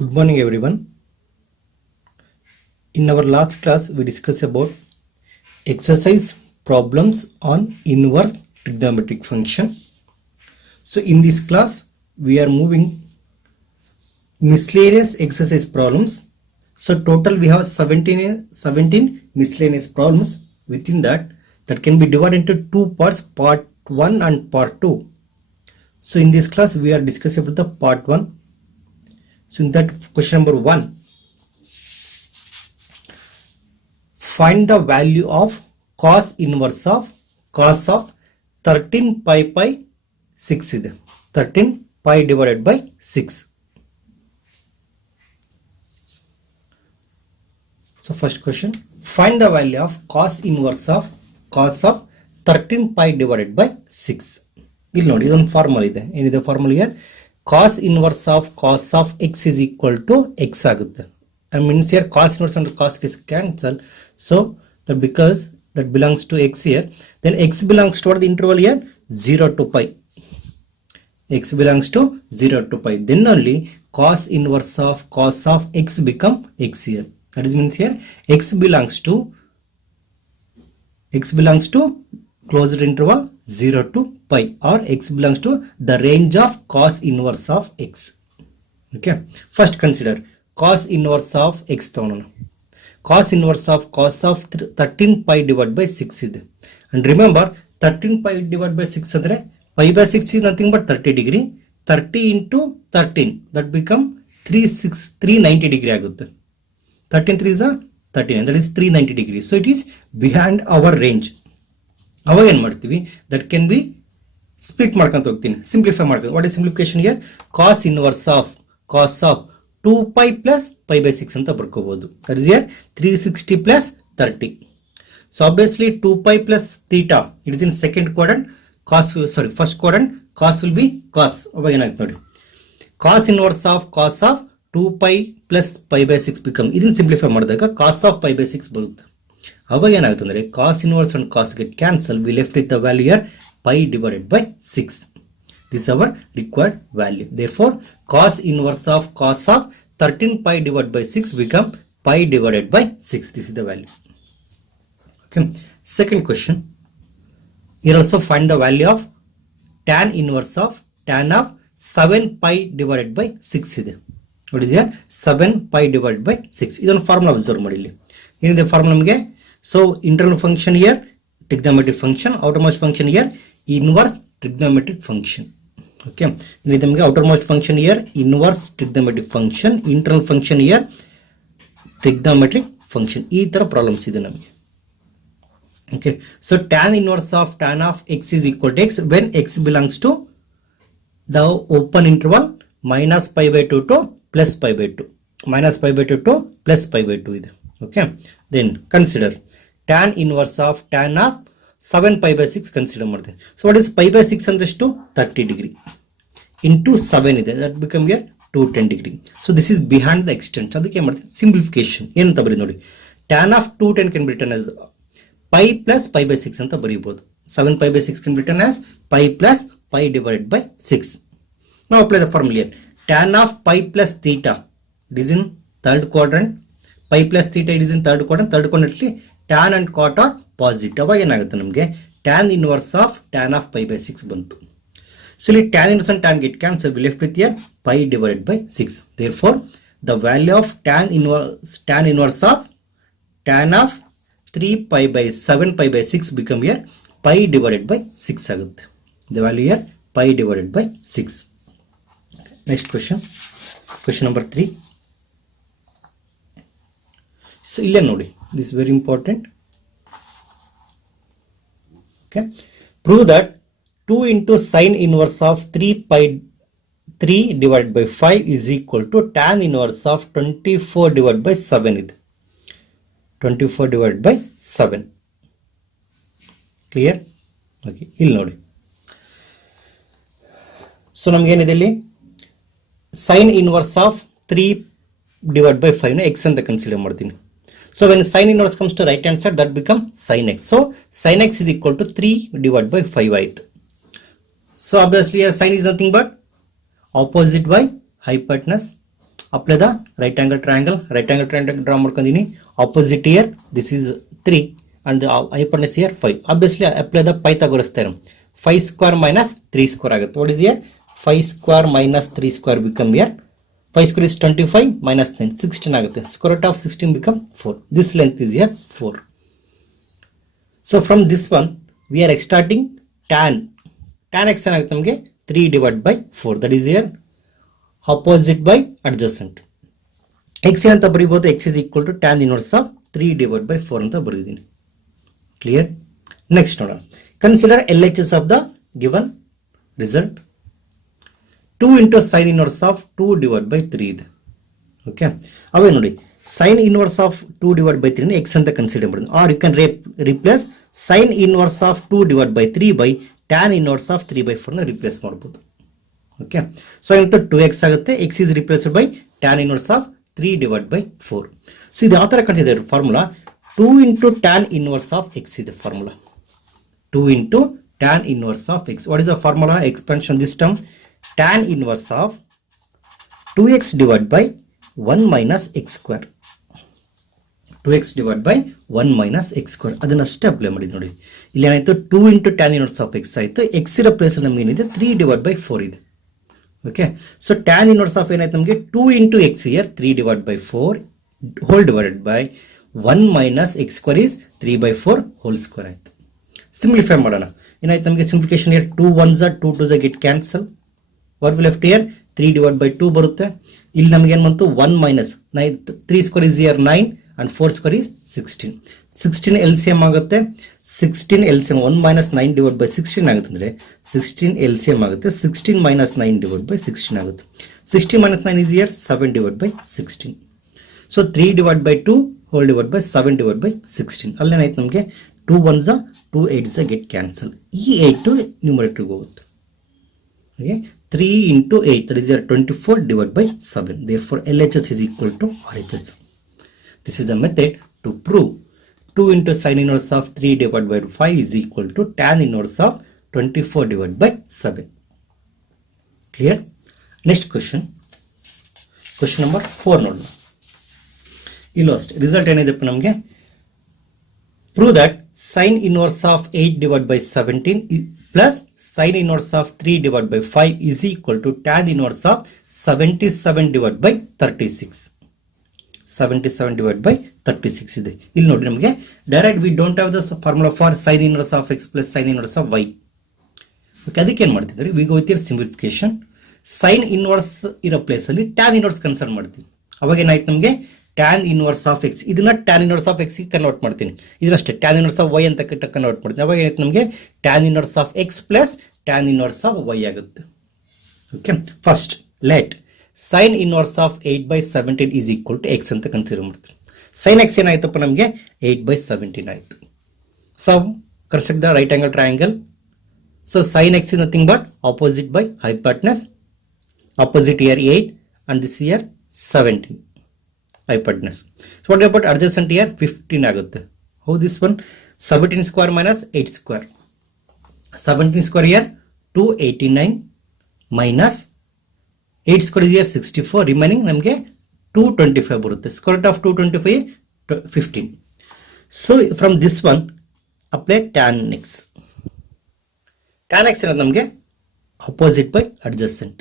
Good morning everyone. In our last class we discussed about exercise problems on inverse trigonometric function. So in this class we are moving miscellaneous exercise problems. So total we have 17 miscellaneous problems. Within that can be divided into two parts, part 1 and part 2. So in this class we are discussing about the part 1. So in that, question number 1, find the value of cos inverse of 13 pi by 6 ಇದೆ 13 pi divided by 6. So first question, find the value of cos inverse of 13 pi divided by 6. ಇಲ್ಲಿ ನೋಡಿ ಇದೊಂದು formula ಇದೆ. ಏನಿದೆ formula here? Cos inverse of x is equal to x ಆಗುತ್ತೆ. I mean here cos inverse and cos is cancel. So that because that belongs to x here, then x belongs to the interval here 0 to pi. X belongs to 0 to pi. Then only cos inverse of x become x here. That is means here x belongs to closed interval 0 to pi, or x belongs to the range of cos inverse of x. Okay, first consider cos inverse of x ತಗೊಳ್ಳೋಣ. Cos inverse of 13 pi divided by 6 ಇದೆ. And remember 13 pi divided by 6 ಅಂದ್ರೆ pi by 6 is nothing but 30 degree. 30 into 13 that become 390 degree ಆಗುತ್ತೆ. 13 3 is 39, that is 390 degree. So it is behind our range. ಅವಾಗ ಏನು ಮಾಡ್ತೀವಿ, that can B split ಮಾಡ್ಕೊಂತ ಹೋಗ್ತೀನಿ, simplify ಮಾಡ್ತೀನಿ. What is simplification here? Cos inverse of 2 pi plus pi by 6 ಅಂತ ಬರ್ಕೋಬಹುದು. That is here 360 plus 30. So obviously 2 pi plus theta, it is in second quadrant. First quadrant cos will be cos. ಅವಾಗ ಏನಾಗುತ್ತೆ ನೋಡಿ, cos inverse of 2 pi plus pi by 6 become, ಇದನ್ನ simplify ಮಾಡಿದಾಗ cos of pi by 6 ಬರುತ್ತೆ. ಅವಾಗ ಏನಾಗುತ್ತೆ ಅಂದರೆ cos inverse and cos get cancel. We left with the value here pi divided by 6. This is our required value. Therefore cos inverse of 13 pi divided by 6 become pi divided by 6. This is the value. Okay, second question, here also find the value of tan inverse of 7 pi divided by 6 ಇದೆ. What is here? 7 pi divided by 6. ಇದೊಂದು formula observe ಮಾಡಿ. ಇಲ್ಲಿ ಏನಿದೆ formula ನಮಗೆ? So internal function here trigonometric function, outermost function here inverse trigonometric function. Okay, ಇಲ್ಲಿ ನಮಗೆ outermost function here inverse trigonometric function, internal function here trigonometric function. ಈ ತರ problems ಇದೆ ನಮಗೆ. Okay, so tan inverse of x is equal to x when x belongs to the open interval minus pi by 2 to plus pi by 2, minus pi by 2 to plus pi by 2 ಇದೆ. Okay, then consider tan inverse of 7 pi by 6 consider ಮಾಡ್ತೀನಿ. So what is pi by 6 ಅಂದ್ರೆ ಎಷ್ಟು? 30 degree into 7 ಇದೆ, that become here 210 degree. So this is behind the extent. ಅದಕ್ಕೆ ಏನು ಮಾಡ್ತೀನಿ, simplification ಏನಂತ ಬರೀ ನೋಡಿ, tan of 210 can be written as pi plus pi by 6 ಅಂತ ಬರೀಬಹುದು. 7 pi by 6 can be written as pi plus pi divided by 6. Now apply the formula here. Tan of pi plus theta, it is in third quadrant. Pi plus theta, it is in third quadrant. Third quadrant tan and cot are positive. ಅವಾಗ ಏನಾಗುತ್ತೆ ನಮಗೆ, tan inverse of tan of pi by 6 ಬಂತು. So ಇಲ್ಲಿ tan inverse and tan get cancelled. We left with here pi divided by 6. Therefore the value of tan inverse of tan of 3 pi by 7 pi by 6 become here pi divided by 6 ಆಗುತ್ತೆ. The value here pi divided by 6. Okay. Next question number 3. So ಇಲ್ಲೇ ನೋಡಿ, this is very important. Okay, prove that 2 into sin inverse of 3 divided by 5 is equal to tan inverse of 24 divided by 7 ಇದೆ. 24 divided by 7. Clear? Okay, ಇಲ್ಲಿ ನೋಡಿ. So ನಮಗೇನಿದೆ ಇಲ್ಲಿ sin inverse of 3 divided by 5 ನ x ಅಂತ consider ಮಾಡ್ತೀನಿ. So when sin inverse comes to right hand side, that become sin x. So sin x is equal to 3 divided by 5 ಆಯ್ತು. So obviously here sin is nothing but opposite by hypotenuse. Apply the right angle triangle draw ಮಾಡ್ಕೊಂಡಿನಿ. Opposite here this is 3 and the hypotenuse here 5. Obviously apply the Pythagoras theorem. 5 square minus 3 square ಆಗುತ್ತೆ. What is here? 5 square minus 3 square become here 5 square is 25 minus 9 16 ಆಗುತ್ತೆ. Square root of 16 become 4. This length is here 4. So from this one we are extracting tan x ಏನಾಗುತ್ತೆ ನಮಗೆ 3 divided by 4. That is here opposite by adjacent. x ಅಂತ ಬರೀಬಹುದು. x is equal to tan inverse of 3 divided by 4 ಅಂತ ಬರೆದಿದ್ದೀನಿ. Clear? Next ನೋಡೋಣ. Consider LHS of the given result. 2 into sin inverse of 2 divided by 3 ಇದೆ. Okay, ಅವೇ ನೋಡಿ sin inverse of 2 divided by 3 x ಅಂತ consider ಮಾಡಿ, or you can replace sin inverse of 2 divided by 3 by tan inverse of 3 by 4 ನ replace ಮಾಡಬಹುದು. Okay, so into 2x ಆಗುತ್ತೆ. x is replaced by tan inverse of 3 divided by 4. So ಇದು ಯಾವ ತರ ಕಾಣ್ತಿದೆ formula? 2 into tan inverse of x is the formula. 2 into tan inverse of x. What is the formula? Expansion this term. Tan inverse of 2x divided by 1 minus x square. 2x divided by 1 minus x square. ಅದನ್ನ ಅಷ್ಟೇ apply ಮಾಡಿ ನೋಡಿ. ಇಲ್ಲಿ ಏನಾಯ್ತು? 2 into tan inverse of x ಆಯ್ತು. x ಇರೋ place ಅಲ್ಲಿ ನಮಗೆ ಏನಿದೆ? 3 divided by 4 ಇದೆ. Okay, so tan inverse of ಏನಾಯ್ತು ನಮಗೆ? 2 into x here 3 divided by 4 whole divided by 1 minus x square is 3 by 4 whole square ಆಯ್ತು. ಸಿಂಪ್ಲಿಫೈ ಮಾಡೋಣ. ಏನಾಯ್ತು ನಮಗೆ? Simplification here 2 1s are 2 2s get cancel. What will left here? 3 divided by 2 ಬರುತ್ತೆ. ಇಲ್ಲಿ ನಮಗೆ ಏನು ಬಂತು? 1 minus 9 3 square is here 9 and 4 square is 16. 16 LCM ಆಗುತ್ತೆ. 16 LCM 1 minus 9 divided by 16 ಆಗುತ್ತೆ ಅಂದ್ರೆ 16 LCM ಆಗುತ್ತೆ. 16 minus 9 divided by 16 ಆಗುತ್ತೆ. 16 minus 9 is here 7 divided by 16. So 3 divided by 2 whole divided by 7 divided by 16. ಅಲ್ಲೇನಾಯ್ತು ನಮಗೆ? 2 1s 2 8s get cancel. ಈ 8 numerator ಹೋಗುತ್ತೆ. Okay, 3 into 8 that is here 24 divided by 7. Therefore LHS is equal to RHS. This is the method to prove 2 into sin inverse of 3 divided by 5 is equal to tan inverse of 24 divided by 7. Clear? Next question. Question number 4 ನೋಡೋಣ. ಇಲ್ಲೂ ಅಷ್ಟೇ result ಏನಿದೆಪ್ಪ ನಮಗೆ? Prove that sin inverse of 8 divided by 17 plus sin inverse of 3 divided by 5 is equal to tan inverse of 77 divided by 36. 77 divided by 36 ಇದೆ. ಇಲ್ಲಿ ನೋಡಿ ನಮಗೆ direct we don't have the formula for sin inverse of x plus sin inverse of y. Okay, ಅದಕ್ಕೆ ಏನು ಮಾಡ್ತಿದ್ರಿ? We go with your simplification. sin inverse ಇರೋ place ಅಲ್ಲಿ tan inverse consider ಮಾಡ್ತೀವಿ. ಅವಾಗ ಏನಾಯ್ತು ನಮಗೆ? tan inverse of x. ಇದನ್ನ tan inverse of x ಗೆ ಕನ್ವರ್ಟ್ ಮಾಡ್ತೀನಿ. ಇದನ್ನಷ್ಟೇ tan inverse of y ಅಂತ ಕನ್ವರ್ಟ್ ಮಾಡ್ತೀನಿ. ಅವಾಗ ಏನಾಯ್ತು ನಮಗೆ? tan inverse of x plus tan inverse of y ಆಗುತ್ತೆ. Okay, first let sin inverse of 8 by 17 is equal to x ಅಂತ ಕನ್ಸಿಡರ್ ಮಾಡ್ತೀನಿ. sin x ಏನಾಯ್ತಪ್ಪ ನಮಗೆ? 8 by 17 ಆಯ್ತು. So construct the right angle triangle. So sin x is nothing but opposite by hypotenuse. Opposite here 8 and this here 17. hypotenuse. So what about adjacent here? 15 ಆಗುತ್ತೆ. How this one? 17 square minus 8 square. 17 square here 289 minus 8 square is here 64. Remaining ನಮಗೆ 225 ಬರುತ್ತೆ. Square root of 225 15. So from this one apply tan x. Tan x ಅನ್ನೋದು ನಮಗೆ opposite by adjacent.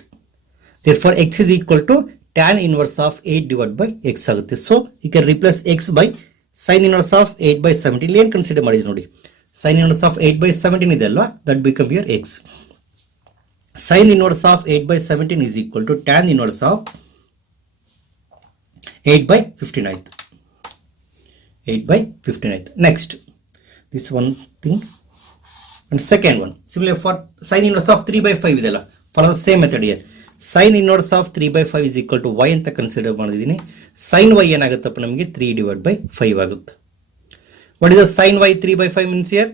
Therefore x is equal to tan inverse of 8 divided by x ಆಗುತ್ತೆ. So you can replace x by sin inverse of 8 by 17. ಇಲ್ಲಿ ಏನು consider ಮಾಡಿದ್ವಿ ನೋಡಿ? sin inverse of 8 by 17 ಇದೆ ಅಲ್ವಾ? that become here x. sin inverse of 8 by 17 is equal to tan inverse of 8 by 15 ಆಯ್ತು. 8 by 15 ಆಯ್ತು. Next this one thing and second one similar for sin inverse of 3 by 5 ಇದೆ ಅಲ್ಲ? follow the same method here. sin inverse of 3 by 5 is equal to y ಅಂತ consider ಮಾಡಿದ್ದೀನಿ. sin y ಏನಾಗುತ್ತಪ್ಪ ನಮಗೆ? 3 divided by 5 ಆಗುತ್ತೆ. What is the sin y 3 by 5 means here?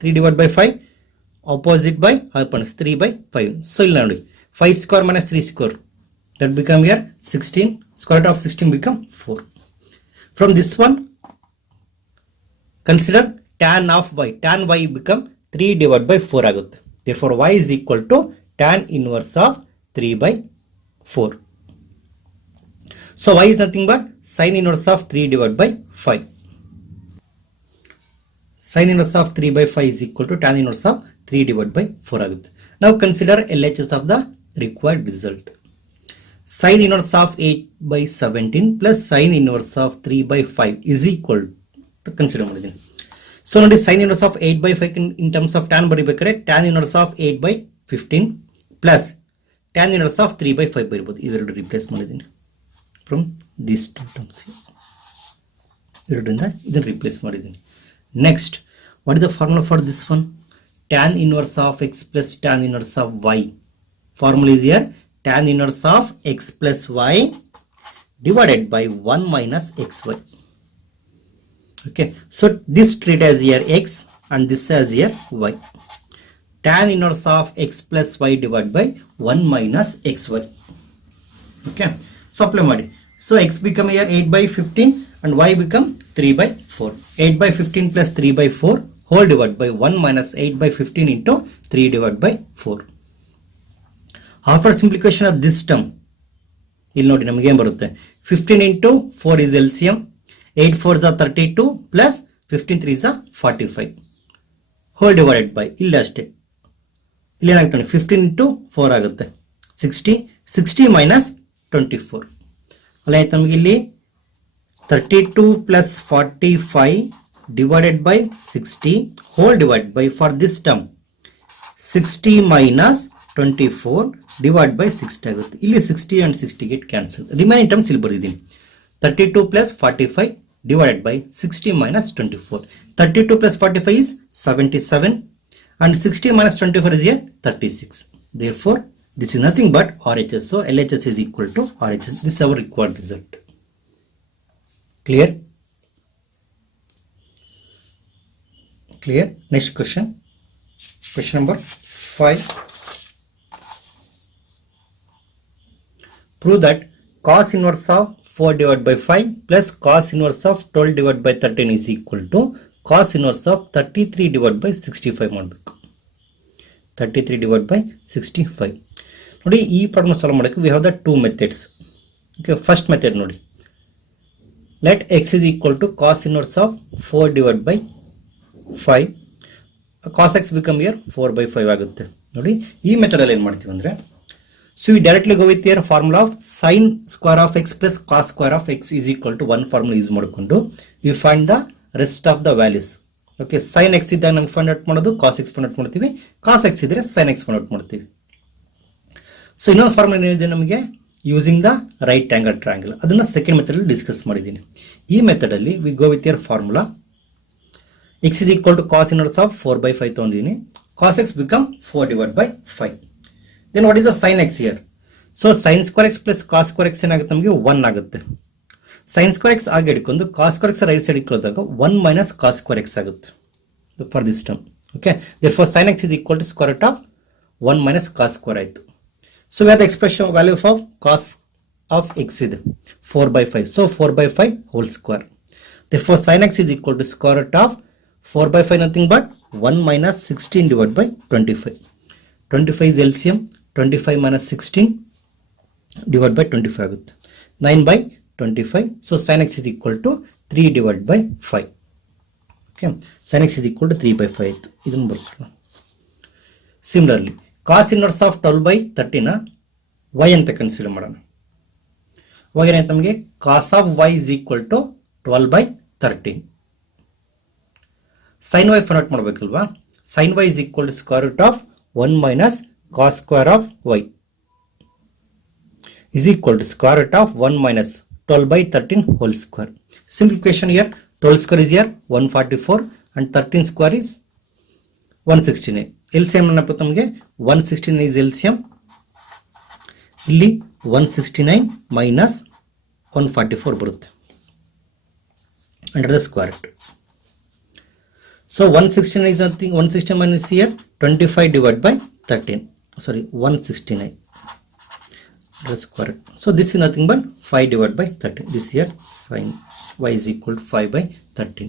3 divided by 5 opposite by hypotenuse 3 by 5. So ಇಲ್ಲಿ ನೋಡಿ 5 square minus 3 square that become here 16. Square root of 16 become 4. From this one consider tan of y. Tan y become 3 divided by 4 ಆಗುತ್ತೆ. Therefore y is equal to tan inverse of 3 by 4. So y is nothing but sin inverse of 3 divided by 5. Sin inverse of 3 by 5 is equal to tan inverse of 3 divided by 4 ಆಗುತ್ತೆ. Now consider LHS of the required result. Sin inverse of 8 by 17 plus sin inverse of 3 by 5 is equal to consider ಮಾಡಿದ್ದೀನಿ. So ನೋಡಿ sin inverse of 8 by 5 in terms of tan ಬರಿಬೇಕಾದ್ರೆ tan inverse of 8 by 15 plus tan inverse of 3 by 5 ಬರಿಬಹುದು. ಇದೆರಡು replace ಮಾಡಿದ್ದೀನಿ from these two terms. ಇದರಿಂದ ಇದನ್ನು replace ಮಾಡಿದ್ದೀನಿ. Next, what is the formula for this one? Tan inverse of x plus tan inverse of y. Formula is here tan inverse of x plus y divided by 1 minus xy. Okay, so this treat as here x and this as here y. Tan inverse of x plus y divided by 1 minus xy. Okay, so apply ಮಾಡಿ. So x become here 8 by 15 and y become 3 by 4. 8 by 15 plus 3 by 4 whole divided by 1 minus 8 by 15 into 3 divided by 4. After simplification of this term, ಇಲ್ಲಿ ನೋಡಿ ನಮಗೆ ಏನು ಬರುತ್ತೆ 15 into 4 is LCM, 8 4s are 32 plus 15 3s are 45 whole divided by ಇಲ್ಲಿ ಅಷ್ಟೇ ಇಲ್ಲಿ ಏನಾಗುತ್ತೆ 15 into 4 ಆಗುತ್ತೆ 60 minus 24 ಅಲ್ಲ ಆಯ್ತು ನಮಗೆ ಇಲ್ಲಿ 32 plus 45 divided by 60 whole divided by for this term 60 minus 24 divided by 60 ಆಗುತ್ತೆ ಇಲ್ಲಿ 60 and 60 get cancelled. Remaining terms ಇಲ್ಲಿ ಬರೆದಿದ್ದೀನಿ 32 plus 45 divided by 60 minus 24. 32 plus 45 is 77 and 60 minus 24 is here 36. Therefore this is nothing but RHS. So LHS is equal to RHS. This is our required result. Clear? Clear? Next question. Question number 5. Prove that cos inverse of 4 divided by 5 plus cos inverse of 12 divided by 13 is equal to cos inverse of 33 divided by 65 ಮಾಡಬೇಕು. 33 divided by 65. ನೋಡಿ ಈ problem solve ಮಾಡೋಕ್ಕೆ we have the two methods. Okay, first method ನೋಡಿ. Let x is equal to cos inverse of 4 divided by 5. Cos x become here 4 by 5 ಆಗುತ್ತೆ. ನೋಡಿ ಈ method ಅಲ್ಲಿ ಏನು ಮಾಡ್ತೀವಿ ಅಂದ್ರೆ so we directly go with here formula of sin square of x plus cos square of x is equal to one formula use ಮಾಡಿಕೊಂಡು we find the rest of the values. Okay, sin x ಇದ್ದಾಗ ನಮಗೆ find out ಮಾಡೋದು cos x find out ಮಾಡ್ತೀವಿ, cos x ಇದ್ರೆ sin x find out ಮಾಡ್ತೀವಿ. So ಇನ್ನೊಂದು formula ಏನಿದೆ ನಮಗೆ using the right angle triangle, ಅದನ್ನ ಸೆಕೆಂಡ್ ಮೆಥಡ್ ಅಲ್ಲಿ ಡಿಸ್ಕಸ್ ಮಾಡಿದ್ದೀನಿ. ಈ ಮೆಥಡ್ ಅಲ್ಲಿ we go with your formula x is equal to cos inverse of 4 by 5 ತಗೊಂಡಿದ್ದೀನಿ, cos x become 4 divided by 5. Then what is the sin x here? So sin square x plus cos square x ಏನಾಗುತ್ತೆ ನಮಗೆ 1 ಆಗುತ್ತೆ. sin square x ಆಗಿ ಇಟ್ಕೊಂಡು cos square x right side ಇಟ್ಕೊಂಡಾಗ 1 minus cos square x ಆಗುತ್ತೆ for this term. Okay, therefore sin x is equal to square root of 1 minus cos square ಆಯಿತು. So we have the expression value of cos of x ಇದೆ 4 by 5. So 4 by 5 whole square. Therefore sin x is equal to square root of 4 by 5 nothing but 1 minus 16 divided by 25. 25 is LCM, 25 minus 16 divided by 25 ಆಗುತ್ತೆ 9 by 25. So sin x is equal to 3 divided by 5. Okay, sin x is equal to 3 by 5 ಆಯಿತು. ಇದನ್ನು ಬರ್ಕೊಳ್ಳೋಣ. Similarly cos inverse of 12 by 13 y ಅಂತ consider ಮಾಡೋಣ. ಅವಾಗ ಏನಾಯ್ತು ನಮಗೆ cos of y is equal to 12 by 13. sin y find out ಮಾಡಬೇಕಲ್ವಾ, sin y is equal to square root of 1 minus cos square of y is equal to square root of 1 minus 12 by 13 whole square. Simplification here, 12 square is here 144 and 13 square is 169. LCM ನೆನಪುತ್ತೆ ನಮಗೆ 169 is LCM. ಇಲ್ಲಿ 169 minus 144 ಬರುತ್ತೆ under the square root. So 169 is nothing, 169 minus here 25 divided by 13. Sorry, 169. The square root. So this is nothing but 5 divided by 13. This here sin y is equal to 5 by 13.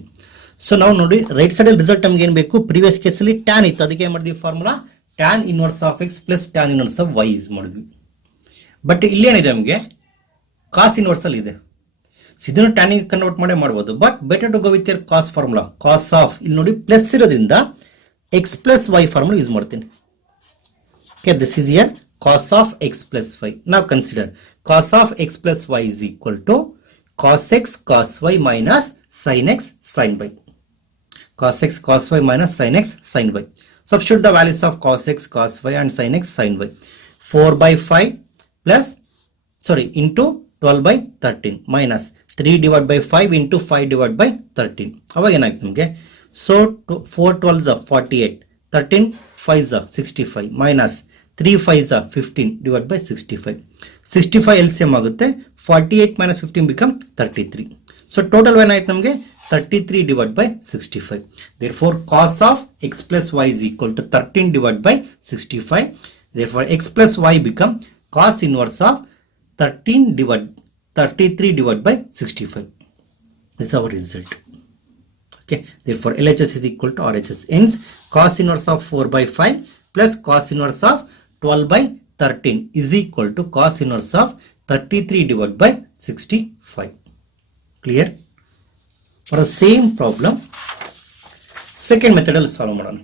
So now ನೋಡಿ right side ಅಲ್ಲಿ result ನಮಗೆ ಏನು ಬೇಕು, previous case ಅಲ್ಲಿ tan ಇತ್ತು, ಅದಕ್ಕೆ ಏನು ಮಾಡಿದ್ವಿ formula tan inverse of x plus tan inverse of y use ಮಾಡಿದ್ವಿ. ಬಟ್ ಇಲ್ಲಿ ಏನಿದೆ ನಮಗೆ ಕಾಸ್ ಇನ್ವರ್ಸಲ್ ಇದೆ. ಇದನ್ನು ಟ್ಯಾನಿಗೆ ಕನ್ವರ್ಟ್ ಮಾಡ್ಬೋದು, but better to go with your cos formula. Cos of ಇಲ್ಲಿ ನೋಡಿ ಪ್ಲಸ್ ಇರೋದ್ರಿಂದ x plus y formula use ಮಾಡ್ತೀನಿ. Okay, this is your cos of x plus y. ನಾವು consider cos of x plus y is equal to cos x cos Y minus sine x sine y. Cos x cos y minus sin x sin y. Substitute the values of cos x cos y and sin x sin y. 4 by 5 plus into 12 by 13 minus 3 divided by 5 into 5 divided by 13. ಅವಾಗ ಏನಾಯ್ತು ನಮಗೆ? So 4 12s are 48, 13 5s are 65 minus 3 5s are 15 divided by 65. 65 LCM ಆಗುತ್ತೆ. 48 minus 15 become 33. So total ಏನಾಯ್ತು ನಮಗೆ? 33 divided by 65. Therefore, cos of x plus y is equal to 13 divided by 65. Therefore, x plus y become cos inverse of 33 divided by 65. This is our result. Okay. Therefore, LHS is equal to RHS. Hence, cos inverse of 4 by 5 plus cos inverse of 12 by 13 is equal to cos inverse of 33 divided by 65. Clear? For the same problem, second method ಅಲ್ಲಿ solve ಮಾಡೋಣ.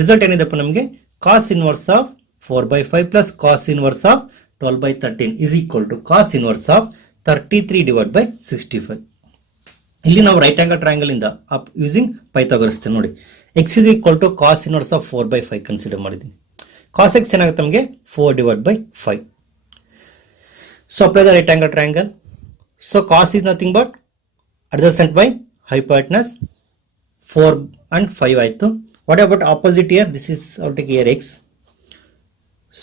Result ಏನಿದೆಪ್ಪ ನಮಗೆ? Cos inverse of 4 by 5 plus cos inverse of 12 by 13 is equal to cos inverse of 33 divided by 65. ಇಲ್ಲಿ ನಾವು right angle triangle ಇಂದ using Pythagoras ನೋಡಿ, x is equal to cos inverse of 4 by 5 consider ಮಾಡಿದ್ದೀನಿ. Cos x ಏನಾಗುತ್ತೆ ನಮಗೆ? 4 divided by 5. So apply the right angle triangle. So cos is nothing but adjacent by hypotenuse 4 and 5 ಆಯಿತು. What about opposite here? This is out year x.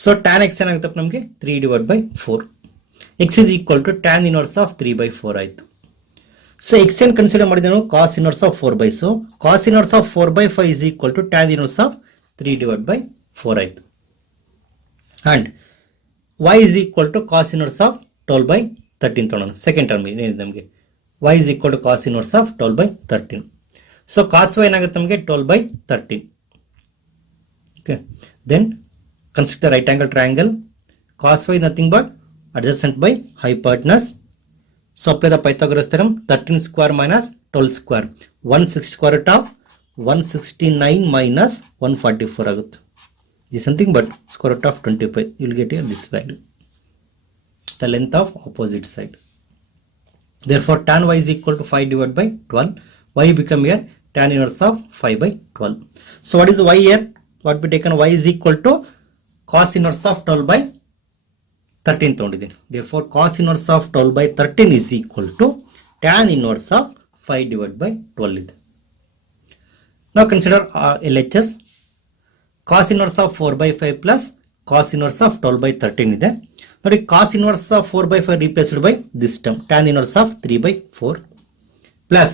So tan x ಏನಾಗುತ್ತೆ ನಮಗೆ? 3 divided by 4. x is equal to tan inverse of 3 by 4 ಆಯಿತು. So x ಏನು consider ಮಾಡಿದ್ದೇವೆ? cos inverse of 4 by. So cos inverse of 4 by 5 is equal to tan inverse of 3 divided by 4 ಆಯಿತು. and y is equal to cos inverse of 12 by 13 ತೊಗೊಳ್ಳೋಣ. Second term ಏನಿದೆ ನಮಗೆ? y is equal to cos inverse of 12 by 13. So cos y ಏನಾಗುತ್ತೆ ನಮಗೆ? 12 by 13. Okay. Then consider right angle triangle. Cos y nothing but adjacent by hypotenuse. So apply the Pythagoras theorem. 13 square minus 12 square. 160 square root of 169 minus 144 ಆಗುತ್ತೆ. This is nothing but square root of 25. You will get here this value. The length of opposite side. Therefore, tan y is equal to 5 divided by 12. Y become here tan inverse of 5 by 12. So, what is y here? What we taken? Y is equal to cos inverse of 12 by 13 ತೊಗೊಂಡಿದ್ದೀನಿ. Therefore, cos inverse of 12 by 13 is equal to tan inverse of 5 divided by 12 ಇದೆ. Now, consider LHS. Cos inverse of 4 by 5 plus cos inverse of 12 by 13 ಇದೆ. ನೋಡಿ, cos inverse of 4 by 5 replaced by this term tan inverse of 3 by 4 plus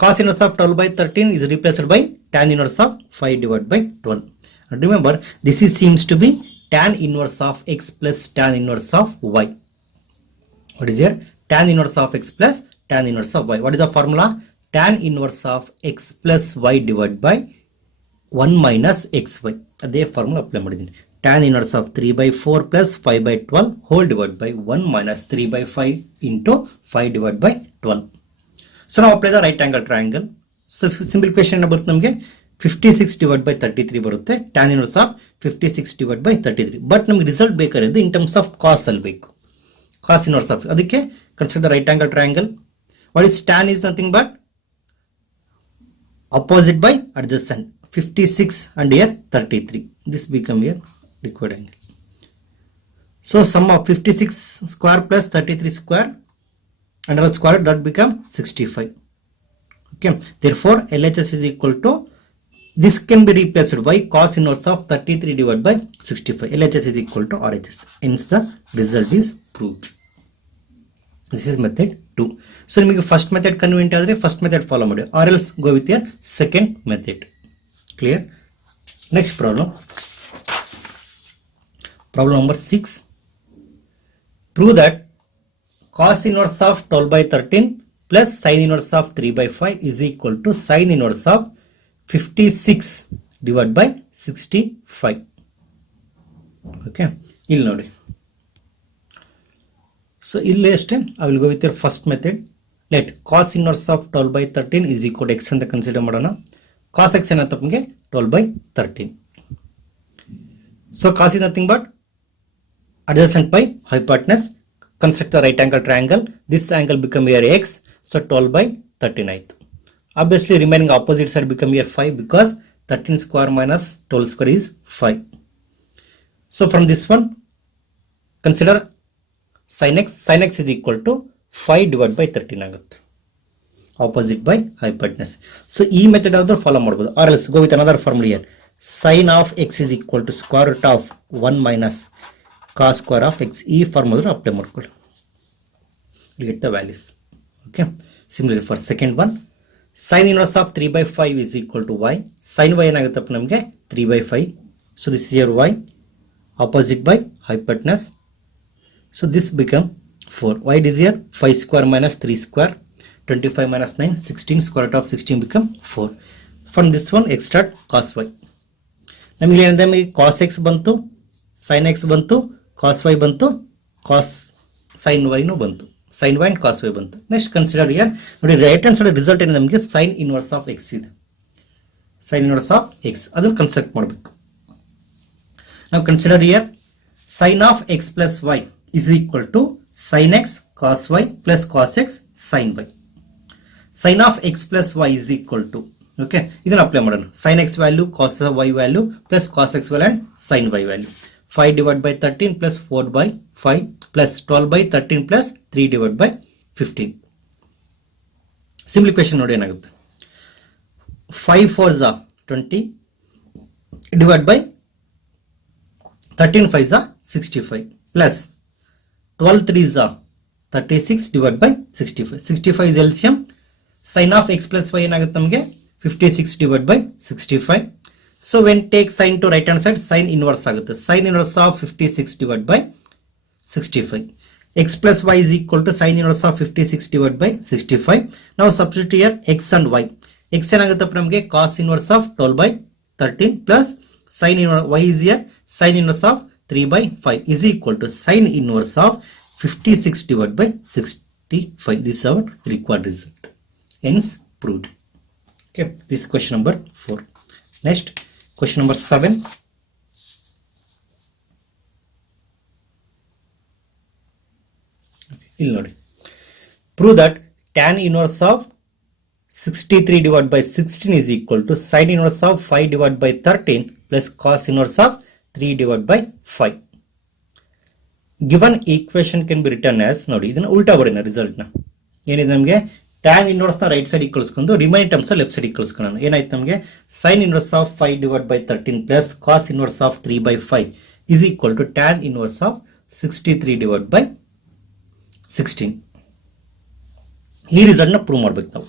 cos inverse of 12 by 13 is replaced by tan inverse of 5 divided by 12. And remember, this is seems to be tan inverse of x plus tan inverse of y. What is here? Tan inverse of x plus tan inverse of y. What is the formula? Tan inverse of x plus y divided by 1 minus xy. ಅದೇ formula apply ಮಾಡಿದ್ದೀನಿ. Tan inverse of 3 by 4 plus 5 by 12 whole divided by 1 minus 3 by 5 into 5 divided by 12. So now apply the right angle triangle. So simple question about ನಮಗೆ 56 divided by 33 ಬರುತ್ತೆ. Tan inverse of 56 divided by 33. But ನಮಗೆ result ಬೇಕಾಗಿರೋದು in terms of ಕಾಸ್ ಅಲ್ಲಿ ಬೇಕು. Cos inverse of ಅದಕ್ಕೆ consider right angle triangle. What is tan is nothing but opposite by adjacent. 56 and here 33. This become here required angle. So sum of 56 square plus 33 square and all square that become 65. Okay. Therefore, LHS is equal to this can be replaced by cos inverse of 33 divided by 65. LHS is equal to RHS. Hence the result is proved. This is method 2. So ನಿಮಗೆ first method convenient ಆದರೆ first method follow ಮಾಡಿ, or else go with your second method. Clear? Next problem. Problem number 6. Prove that cos inverse of 12 by 13 plus sin inverse of 3 by 5 is equal to sin inverse of 56 divided by 65. Okay. ಇಲ್ಲಿ ನೋಡಿ, so ಇಲ್ಲಿ ಅಷ್ಟೇ I will go with your first method. Let cos inverse of 12/13 is equal x ಅಂತ consider ಮಾಡೋಣ. Cos x ಏನಂತ ನಮಗೆ 12/13. So cos is nothing but adjacent by hypotenuse. Construct the right angle triangle. This angle become here x. So 12/13 ಆಯ್ತು. Obviously remaining opposite side become here 5 because 13 square minus 12 square is 5. So from this one consider sin x. Sin x is equal to 5 divided by 13 ಆಗುತ್ತೆ. Opposite by hypotenuse. So ಈ method ಆದರೂ follow ಮಾಡಬಹುದು. Or else go with another formula here. Sin of x is equal to square root of 1 minus cos square of x. ಈ formula apply ಮಾಡ್ಕೊಳ್ಳಿ. Get the values. Okay. Similarly for second one, sin inverse of 3/5 is equal to y. Sin y ಏನಾಗುತ್ತಪ್ಪ ನಮಗೆ 3/5. So this is your y. Opposite by hypotenuse. So this become 4. Y is here 5 square minus 3 square. 25 minus 9, 16. Square root of 16 become 4. From this one extract cos y. ನಮಗೆ ಏನಂದ್ರೆ ನಮಗೆ cos x ಬಂತು, sin x ಬಂತು, cos y ಬಂತು, cos sin y ನು ಬಂತು, sin y and cos y ಬಂತು. Next consider here ನೋಡಿ, ರೈಟ್ ಹ್ಯಾಂಡ್ ಸೈಡ್ ರಿಸಲ್ಟ್ ಏನು ನಮಗೆ sin ಇನ್ವರ್ಸ್ ಆಫ್ x ಇದೆ. sin ಇನ್ವರ್ಸ್ ಆಫ್ x ಅದನ್ನು ಕನ್ಸ್ಟ್ರಕ್ಟ್ ಮಾಡಬೇಕು. ನಾವು consider here sin of x plus y is equal to sin x cos y plus cos x sin y. sin of x plus y is equal to, okay, ಇದನ್ನು apply ಮಾಡೋಣ. sin x value, cos y value plus cos x value and sin y value. 5 divided by 13 plus 4/5 plus 12/13 plus 3 divided by 15. Simplification ನೋಡಿ ಏನಾಗುತ್ತೆ. 5 4s are 20 divided by 13 5s are 65 plus 12 3s are 36 divided by 65. 65 is LCM. Sin of x plus y ಏನಾಗುತ್ತೆ ನಮಗೆ 56 divided by 65. So when take sin to right hand side, sin inverse ಆಗುತ್ತೆ. sin inverse of 56 divided by 65. x plus y is equal to sin inverse of 56 divided by 65. Now substitute here x and y. x ಏನಾಗುತ್ತೆ ನಮಗೆ cos inverse of 12/13 plus sin inverse y is here sin inverse of 3/5 is equal to sin inverse of 56 divided by 65. This is our required result. Hence proved. Okay, this is question number 4. Next, question number 7. ಇಲ್ಲಿ ನೋಡಿ, prove that tan inverse of 63 divided by 16 is equal to sin inverse of 5 divided by 13 plus cos inverse of 3 divided by 5. Given equation can be written as, ನೋಡಿ ಇದನ್ನ ಉಲ್ಟಾ ಬರೋಣ result ನ. ಏನಿದೆ ನಮಗೆ tan inverse ನ ರೈಟ್ ಸೈಡ್ ಕಳಿಸ್ಕೊಂಡು remaining terms left side ಕಳಿಸ್ಕೊಳ್ಳೋಣ. ಏನಾಯ್ತು ನಮಗೆ sin inverse of 5 divided by 13 plus cos inverse of 3/5 is equal to tan inverse of 63 divided by 16. ಈ ರಿಸಲ್ಟ್ ನ ಪ್ರೂವ್ ಮಾಡಬೇಕು ನಾವು.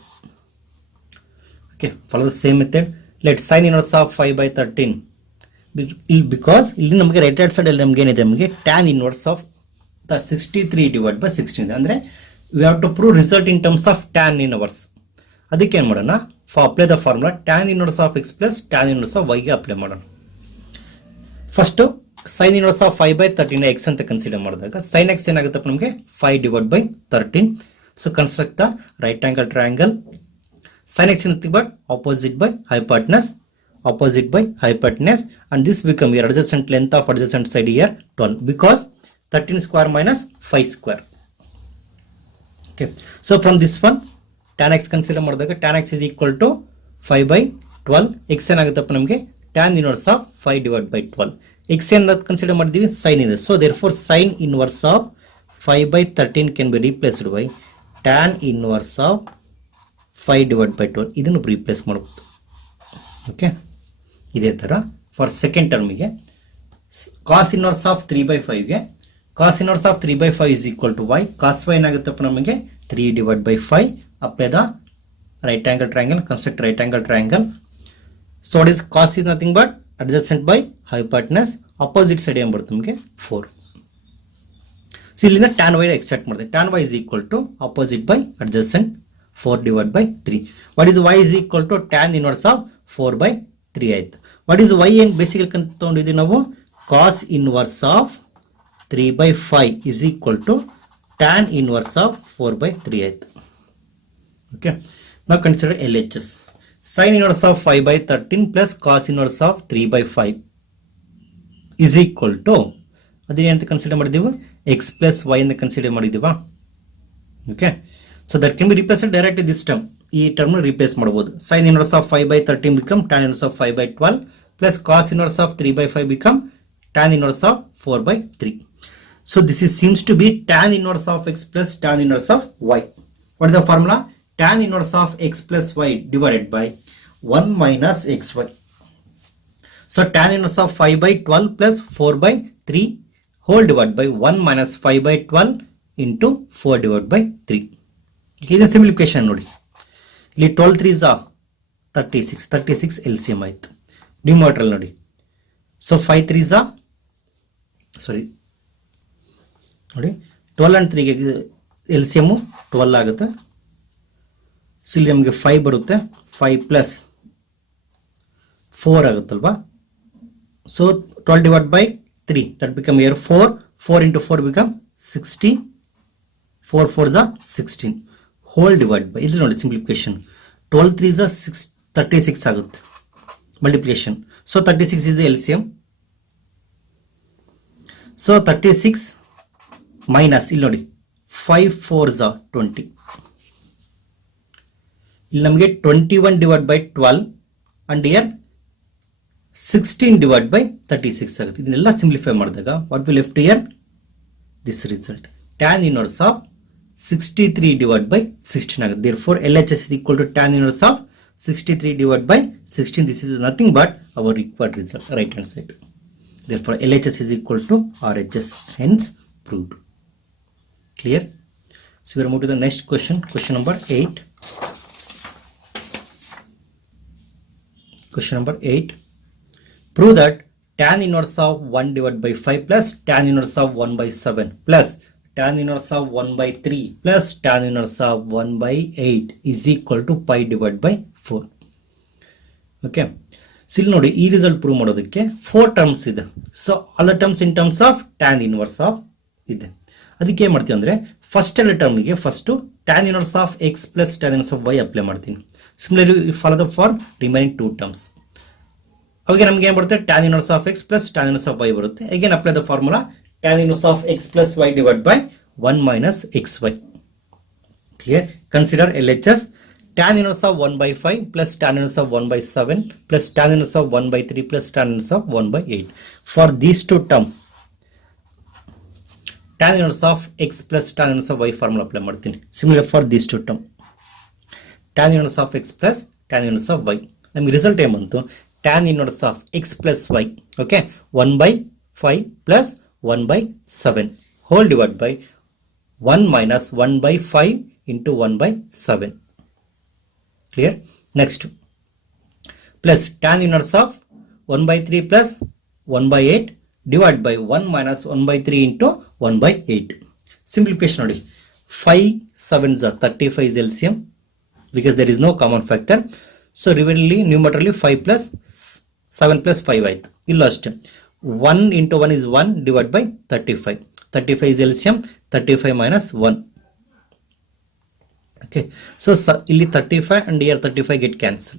Okay, follow the same method. Let sin inverse of 5/13 because ಇಲ್ಲಿ ನಮಗೆ right hand side ಅಲ್ಲಿ ನಮಗೆ ಏನಿದೆ, ನಮಗೆ tan inverse of 63 divided by 16 ಅಂದ್ರೆ we have to prove result in terms of tan inverse. ಅದಕ್ಕೆ ಏನು ಮಾಡೋಣ, apply the formula tan inverse of x plus tan inverse of y ಗೆ ಅಪ್ಲೈ ಮಾಡೋಣ. First sin inverse of 5/13 x ಅಂತ consider ಮಾಡಿದಾಗ sin x ಏನಾಗುತ್ತೆ ನಮಗೆ 5 divided by 13. So construct the right angle triangle. sin x nothing but opposite by hypotenuse, opposite by hypotenuse, and this become here adjacent length of adjacent side here 12 because 13 square minus 5 square. Okay, so from this one tan x consider ಮಾಡಿದಾಗ tan x is equal to 5/12. x ಏನಾಗುತ್ತಪ್ಪ ನಮಗೆ tan inverse of 5 divided by 12. x ಏನನ್ನ consider ಮಾಡಿದೀವಿ sin inverse. So therefore sin inverse of 5/13 can be replaced by tan inverse of 5 divided by 12. ಇದನ್ನು replace ಮಾಡಬಹುದು. Okay, ಇದೇ ತರ for second ಟರ್ಮಿಗೆ cos inverse of 3/5 ಗೆ cos inverse of 3/5 is equal to y. cos y ಏನಾಗುತ್ತಪ್ಪ ನಮಗೆ 3 divided by 5. Apply the right angle triangle, construct right angle triangle. So what is cos is nothing but adjacent by hypotenuse, opposite side ಏನು ಬರುತ್ತೆ ನಮಗೆ 4. So ಇಲ್ಲಿಂದ tan y extract ಮಾಡಿದೆ. tan y is equal to opposite by adjacent 4 divided by 3. What is y is equal to tan inverse of 4/3 ಆಯ್ತು. What is y ಏನು basically ತಗೊಂಡಿದ್ದೀವಿ ನಾವು, cos inverse of 3/5 is equal to tan inverse of 4 by 3 ಆಯ್ತು. Okay, now consider LHS. Sin inverse of 5 by 13 plus cos inverse of 3 by 5 is equal to ಅದೇನಂತ consider ಮಾಡಿದೀವಿ x plus y ಅಂತ consider ಮಾಡಿದೀವಾ. Okay, so that can be replaced direct this term, ಈ term replace ಮಾಡಬಹುದು. sin inverse of 5 by 13 become tan inverse of 5 by 12 plus cos inverse of 3 by 5 become tan inverse of 4 by 3. So this is seems to be tan inverse of x plus tan inverse of y. What is the formula? Tan inverse of x plus y divided by 1 minus xy. So tan inverse of 5 by 12 plus 4 by 3 whole divided by 1 minus 5 by 12 into 4 divided by 3. ಇದು simplification ನೋಡಿ. ಇಲ್ಲಿ 12 3s are 36, 36 LCM ಆಯ್ತು. Numerator ನೋಡಿ. So 5 3s are ಸಾರಿ ನೋಡಿ 12 and 3 ಗೆ LCM 12 ಆಗುತ್ತೆ. So ಇಲ್ಲಿ ನಮಗೆ 5 ಬರುತ್ತೆ, 5 ಪ್ಲಸ್ 4 ಆಗುತ್ತಲ್ವಾ. So 12 divided by 3 that become here 4 into 4 become 60, 4 4s are 16 whole divided by ಇಲ್ಲಿ ನೋಡಿ ಸಿಂಪ್ಲಿಫಿಕೇಶನ್ 12 3s are 36 ಆಗುತ್ತೆ multiplication. So 36 is the LCM. So 36 minus ಇಲ್ಲಿ ನೋಡಿ 5 4s are 20. ಇಲ್ಲಿ ನಮಗೆ 21 divided by 12 and here 16 divided by 36 ಆಗುತ್ತೆ. ಇದನ್ನೆಲ್ಲ simplify ಮಾಡಿದಾಗ what will left here this result tan inverse of 63 divided by 16 ಆಗುತ್ತೆ. therefore LHS is equal to tan inverse of 63 divided by 16. this is nothing but our required result, right hand side. therefore LHS is equal to RHS, hence proved. Clear? So we are moving to the next question, question number 8. Question number 8. Prove that tan inverse of 1 divided by 5 plus tan inverse of 1 by 7 plus tan inverse of 1 by 3 plus tan inverse of 1 by 8 is equal to pi divided by 4. Okay. So ಇಲ್ಲಿ ನೋಡಿ ಈ result prove ಮಾಡೋದಕ್ಕೆ 4 terms ಇದೆ. So all the terms in terms of tan inverse of ಇದೆ. ಅದಕ್ಕೆ ಏನು ಮಾಡ್ತೀವಿ ಅಂದರೆ ಫಸ್ಟ್ ಎಲ್ಲ ಟರ್ಮಿಗೆ first tan inverse of x plus tan inverse of y apply ಮಾಡ್ತೀನಿ. Similarly follow the for remaining 2 terms. ಅವಾಗ ನಮ್ಗೆ ಏನು ಬರುತ್ತೆ tan inverse of x plus tan inverse of y ಬರುತ್ತೆ. Again apply the formula tan inverse of x plus y divided by 1 minus xy. Clear? Consider LHS. Tan inverse of 1 by 5 plus tan inverse of 1 by 7 plus tan inverse of 1 by 3 plus tan inverse of 1 by 8. For these two terms, tan inverse of x plus tan inverse of y formula apply ಮಾಡ್ತೀನಿ. Similar for these two terms. Tan inverse of x plus tan inverse of y. ನಮಗೆ result ಏನು ಬಂತು? tan inverse of x plus y, okay, 1 by 5 plus 1 by 7 whole divided by 1 minus 1 by 5 into 1 by 7. Clear? Next, plus tan inverse of 1 by 3 plus 1 by 8 divided by 1 minus 1 by 3 into 1 by 8. Simplification ನೋಡಿ. 5 7s are 35 is LCM because there is no common factor. So remaining numerically 5 plus 7 plus 5 ಆಯ್ತು. ಇಲ್ಲೂ ಅಷ್ಟೇ 1 into 1 is 1 divided by 35. 35 is LCM, 35 minus 1. Okay, so ಇಲ್ಲಿ 35 and here 35 get cancel.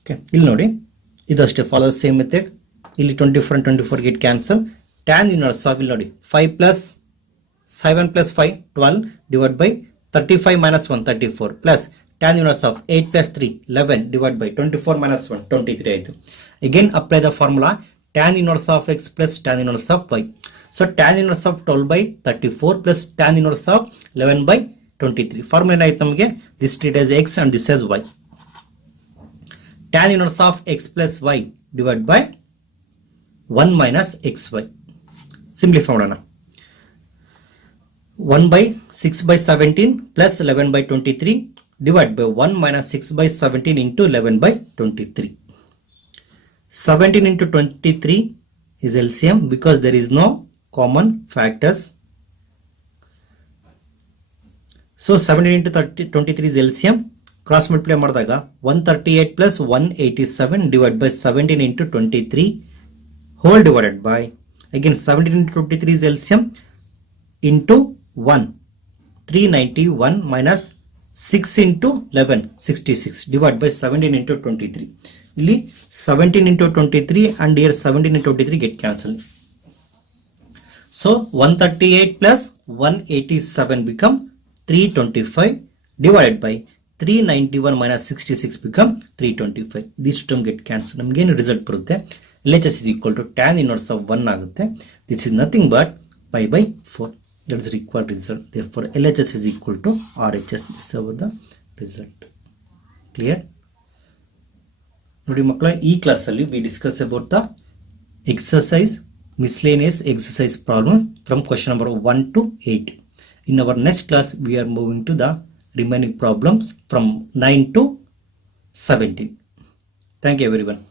Okay, ಇಲ್ಲಿ ನೋಡಿ ಇದು ಅಷ್ಟೇ follow the same method. ಇಲ್ಲಿ 24 and 24 get cancel. Tan inverse of ಇಲ್ಲಿ ನೋಡಿ 5 plus 7 plus 5 12 divided by 35 minus 1 34 plus tan inverse of 8 plus 3 11 divided by 24 minus 1 23 ಆಯಿತು. Again apply the formula tan inverse of x plus tan inverse of y. So tan inverse of 12 by 34 plus tan inverse of 11 by 23. Formula ಏನಾಯ್ತು ನಮಗೆ? This treated as x and this as y. Tan inverse of x plus y divided by 1 minus xy. Simplify ಮಾಡೋಣ. 1 by 6 by 17 plus 11 by 23 divided by 1 minus 6 by 17 into 11 by 23. 17 into 23 is LCM because there is no common factors. So 17 into 23 is LCM. Cross multiply ಮಾಡಿದಾಗ 138 plus 187 divided by 17 into 23 whole divided by Again 17 into 23 is LCM into 1. 391 minus 6 into 11 66 divided by 17 into 23. Really 17 into 23 and here 17 into 23 get cancelled. So 138 plus 187 become 325 divided by 391 minus 66 become 325. These term get cancelled. Namgenu result barutte. LHS is equal to tan inverse of 1 agutte. This is nothing but pi by 4. That is the required result. Therefore LHS is equal to RHS. This is the result. Clear? ನೋಡಿ ಮಕ್ಕಳ ಈ class ಅಲ್ಲಿ we discuss about the exercise, miscellaneous exercise problems from question number 1 to 8. In our next class we are moving to the remaining problems from 9 to 17. Thank you everyone.